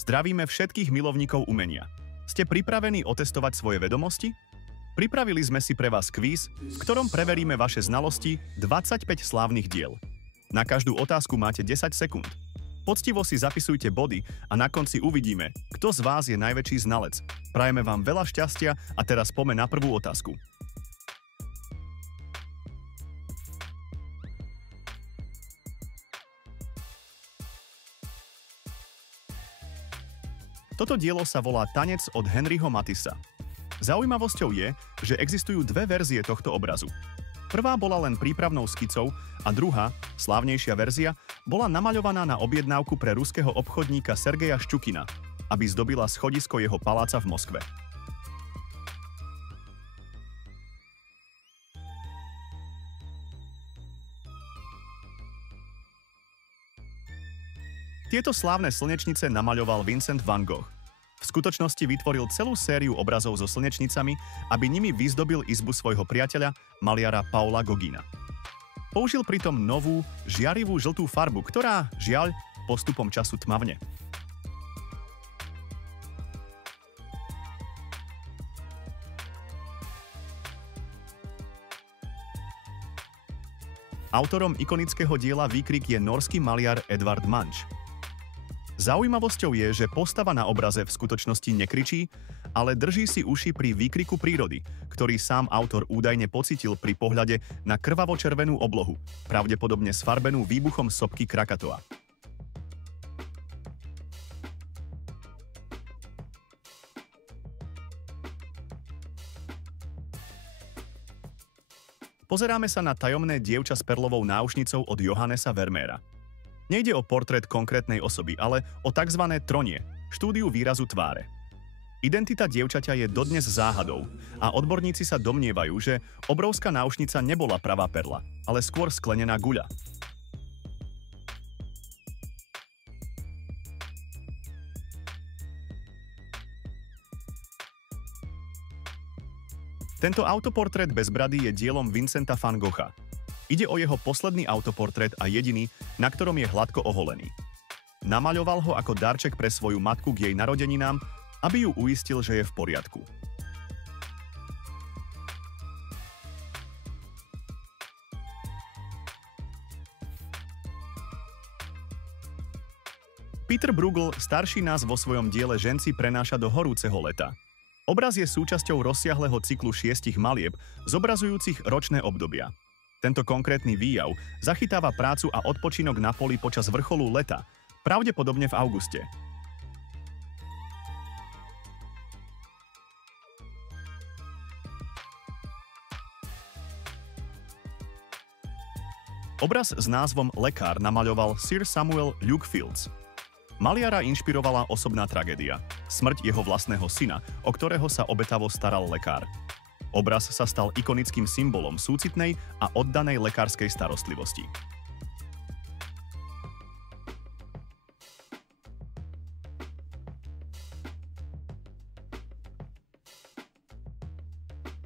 Zdravíme všetkých milovníkov umenia. Ste pripravení otestovať svoje vedomosti? Pripravili sme si pre vás kvíz, v ktorom preveríme vaše znalosti 25 slávnych diel. Na každú otázku máte 10 sekúnd. Poctivo si zapisujte body a na konci uvidíme, kto z vás je najväčší znalec. Prajeme vám veľa šťastia a teraz poďme na prvú otázku. Toto dielo sa volá Tanec od Henryho Matissa. Zaujímavosťou je, že existujú dve verzie tohto obrazu. Prvá bola len prípravnou skicou a druhá, slávnejšia verzia, bola namaľovaná na objednávku pre ruského obchodníka Sergeja Šťukina, aby zdobila schodisko jeho paláca v Moskve. Tieto slávne slnečnice namaľoval Vincent van Gogh. V skutočnosti vytvoril celú sériu obrazov so slnečnicami, aby nimi vyzdobil izbu svojho priateľa, maliara Paula Gauguina. Použil pritom novú, žiarivú žltú farbu, ktorá, žiaľ, postupom času tmavne. Autorom ikonického diela Výkrik je norský maliar Edvard Munch. Zaujímavosťou je, že postava na obraze v skutočnosti nekričí, ale drží si uši pri výkriku prírody, ktorý sám autor údajne pocitil pri pohľade na krvavo-červenú oblohu, pravdepodobne sfarbenú výbuchom sopky Krakatoa. Pozeráme sa na tajomné dievča s perlovou náušnicou od Johannesa Vermeera. Nejde o portrét konkrétnej osoby, ale o tzv. Tronie, štúdiu výrazu tváre. Identita dievčaťa je dodnes záhadou a odborníci sa domnievajú, že obrovská náušnica nebola pravá perla, ale skôr sklenená guľa. Tento autoportrét bez brady je dielom Vincenta van Gogha. Ide o jeho posledný autoportrét a jediný, na ktorom je hladko oholený. Namaľoval ho ako darček pre svoju matku k jej narodeninám, aby ju uistil, že je v poriadku. Peter Bruegel, starší nás vo svojom diele Ženci prenáša do horúceho leta. Obraz je súčasťou rozsiahleho cyklu 6 malieb, zobrazujúcich ročné obdobia. Tento konkrétny výjav zachytáva prácu a odpočinok na poli počas vrcholu leta, pravdepodobne v auguste. Obraz s názvom Lekár namaľoval Sir Samuel Luke Fields. Maliara inšpirovala osobná tragédia – smrť jeho vlastného syna, o ktorého sa obetavo staral lekár. Obraz sa stal ikonickým symbolom súcitnej a oddanej lekárskej starostlivosti.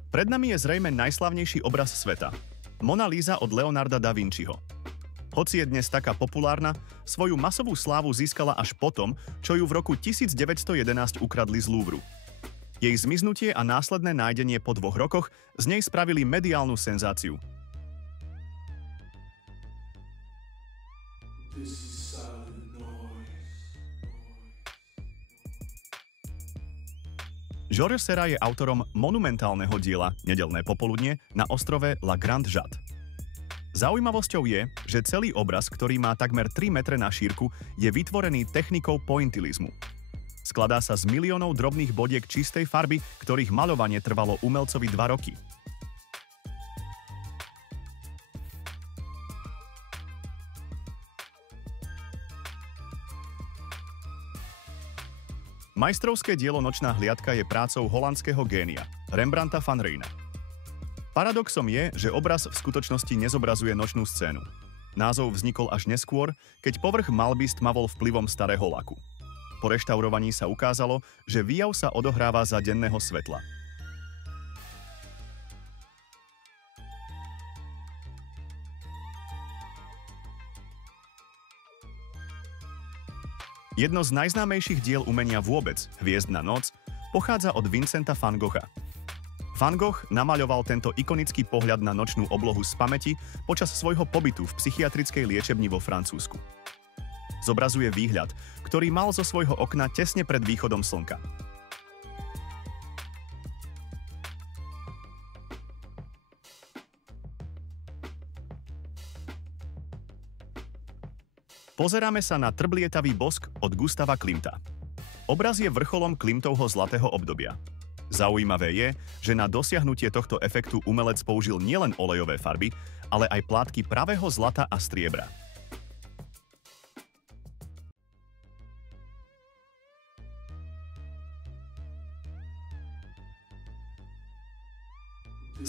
Pred nami je zrejme najslavnejší obraz sveta – Mona Lisa od Leonarda da Vinciho. Hoci je dnes taká populárna, svoju masovú slávu získala až potom, čo ju v roku 1911 ukradli z Louvru. Jej zmiznutie a následné nájdenie po 2 rokoch z nej spravili mediálnu senzáciu. Georges Seurat je autorom monumentálneho diela Nedeľné popoludnie na ostrove La Grande Jatte. Zaujímavosťou je, že celý obraz, ktorý má takmer 3 metre na šírku, je vytvorený technikou pointillizmu. Skladá sa z miliónov drobných bodiek čistej farby, ktorých maľovanie trvalo umelcovi 2 roky. Majstrovské dielo Nočná hliadka je prácou holandského génia, Rembrandta van Reyna. Paradoxom je, že obraz v skutočnosti nezobrazuje nočnú scénu. Názov vznikol až neskôr, keď povrch malby stmavol vplyvom starého laku. Po reštaurovaní sa ukázalo, že výjav sa odohráva za denného svetla. Jedno z najznámejších diel umenia vôbec, Hviezdna noc, pochádza od Vincenta van Gogha. Van Gogh namaľoval tento ikonický pohľad na nočnú oblohu z pamäti počas svojho pobytu v psychiatrickej liečebni vo Francúzsku. Zobrazuje výhľad, ktorý mal zo svojho okna tesne pred východom slnka. Pozeráme sa na Trblietavý bosk od Gustava Klimta. Obraz je vrcholom Klimtovho zlatého obdobia. Zaujímavé je, že na dosiahnutie tohto efektu umelec použil nielen olejové farby, ale aj plátky pravého zlata a striebra.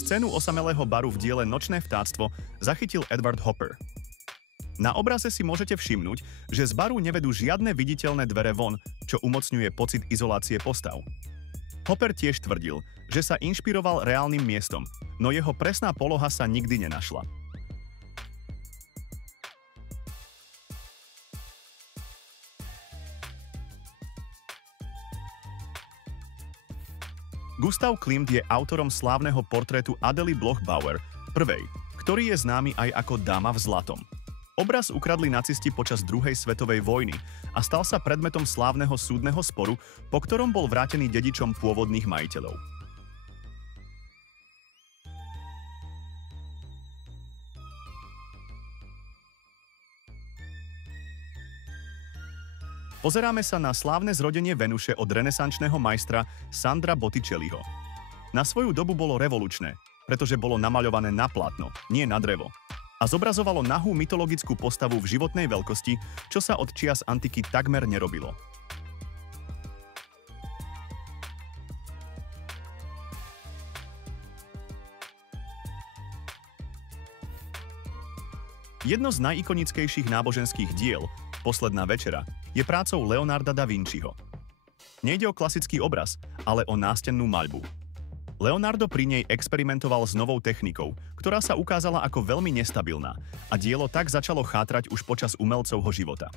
Scénu osamelého baru v diele Nočné vtáctvo zachytil Edward Hopper. Na obraze si môžete všimnúť, že z baru nevedú žiadne viditeľné dvere von, čo umocňuje pocit izolácie postav. Hopper tiež tvrdil, že sa inšpiroval reálnym miestom, no jeho presná poloha sa nikdy nenašla. Gustav Klimt je autorom slávneho portrétu Adely Bloch-Bauer, prvej, ktorý je známy aj ako Dáma v zlatom. Obraz ukradli nacisti počas druhej svetovej vojny a stal sa predmetom slávneho súdneho sporu, po ktorom bol vrátený dedičom pôvodných majiteľov. Pozeráme sa na slávne zrodenie Venuše od renesančného majstra Sandra Botticelliho. Na svoju dobu bolo revolučné, pretože bolo namaľované na plátno, nie na drevo. A zobrazovalo nahú mytologickú postavu v životnej veľkosti, čo sa od čias antiky takmer nerobilo. Jedno z najikonickejších náboženských diel, Posledná večera, je prácou Leonarda da Vinciho. Nejde o klasický obraz, ale o nástennú maľbu. Leonardo pri nej experimentoval s novou technikou, ktorá sa ukázala ako veľmi nestabilná a dielo tak začalo chátrať už počas umelcovho života.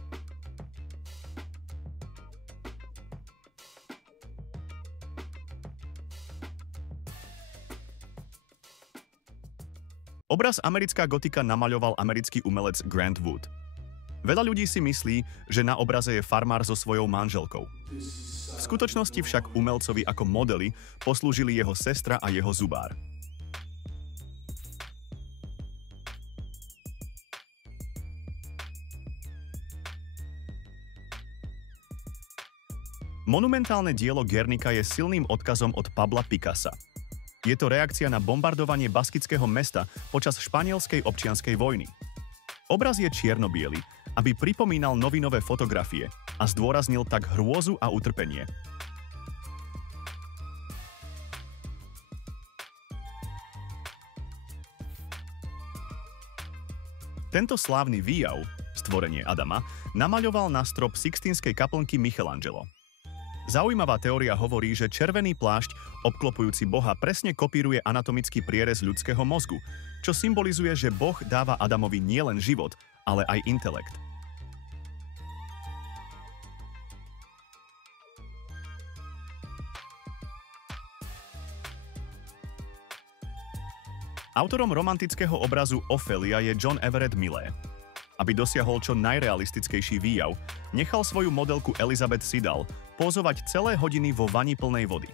Obraz Americká gotika namaľoval americký umelec Grant Wood. Veľa ľudí si myslí, že na obraze je farmár so svojou manželkou. V skutočnosti však umelcovi ako modely poslúžili jeho sestra a jeho zubár. Monumentálne dielo Guernica je silným odkazom od Pabla Picassa. Je to reakcia na bombardovanie baskického mesta počas španielskej občianskej vojny. Obraz je čierno-biely, aby pripomínal novinové fotografie a zdôraznil tak hrôzu a utrpenie. Tento slávny výjav, stvorenie Adama, namaľoval na strop Sixtínskej kaplnky Michelangelo. Zaujímavá teória hovorí, že červený plášť obklopujúci Boha presne kopíruje anatomický prierez ľudského mozgu, čo symbolizuje, že Boh dáva Adamovi nielen život, ale aj intelekt. Autorom romantického obrazu Ofélia je John Everett Millais. Aby dosiahol čo najrealistickejší výjav, nechal svoju modelku Elizabeth Siddal pózovať celé hodiny vo vani plnej vody.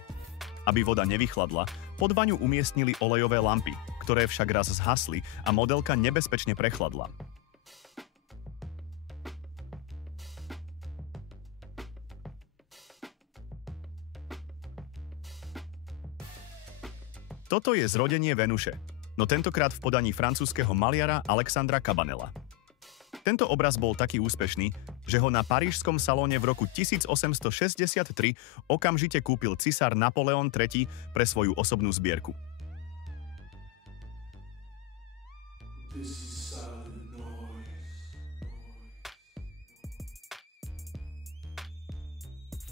Aby voda nevychladla, pod vaňu umiestnili olejové lampy, ktoré však raz zhasli a modelka nebezpečne prechladla. Toto je zrodenie Venuše, no tentokrát v podaní francúzskeho maliara Alexandra Cabanela. Tento obraz bol taký úspešný, že ho na parížskom salóne v roku 1863 okamžite kúpil cisár Napoleon III pre svoju osobnú zbierku.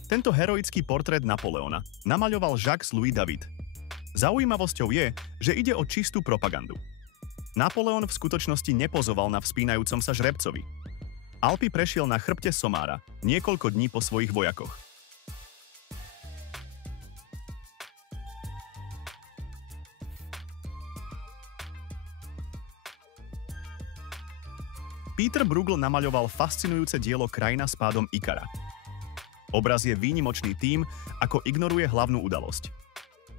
Tento heroický portrét Napoleona namaľoval Jacques Louis David. Zaujímavosťou je, že ide o čistú propagandu. Napoleon v skutočnosti nepozoval na vzpínajúcom sa žrebcovi. Alpy prešiel na chrbte somára, niekoľko dní po svojich vojakoch. Peter Bruegel namaľoval fascinujúce dielo Krajina s pádom Ikara. Obraz je výnimočný tým, ako ignoruje hlavnú udalosť.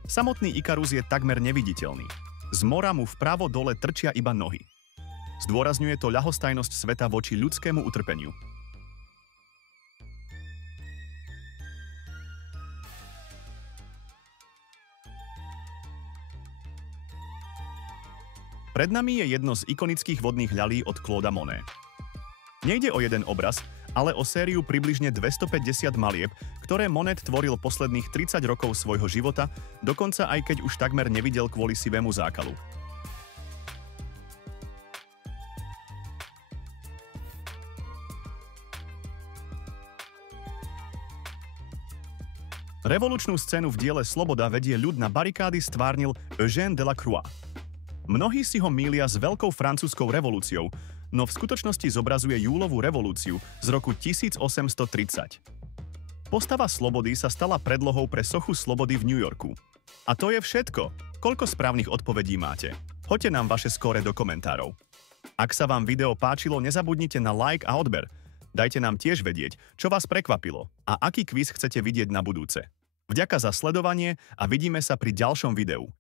Samotný Ikarus je takmer neviditeľný. Z mora mu vpravo dole trčia iba nohy. Zdôrazňuje to ľahostajnosť sveta voči ľudskému utrpeniu. Pred nami je jedno z ikonických vodných ľalí od Clauda Monet. Nejde o jeden obraz, ale o sériu približne 250 malieb, ktoré Monet tvoril posledných 30 rokov svojho života, dokonca aj keď už takmer nevidel kvôli sivému zákalu. Revolučnú scénu v diele Sloboda vedie ľud na barikády stvárnil Eugène Delacroix. Mnohí si ho mýlia s Veľkou francúzskou revolúciou, no v skutočnosti zobrazuje júlovú revolúciu z roku 1830. Postava Slobody sa stala predlohou pre sochu Slobody v New Yorku. A to je všetko. Koľko správnych odpovedí máte? Hoďte nám vaše skóre do komentárov. Ak sa vám video páčilo, nezabudnite na like a odber. Dajte nám tiež vedieť, čo vás prekvapilo a aký kvíz chcete vidieť na budúce. Vďaka za sledovanie a vidíme sa pri ďalšom videu.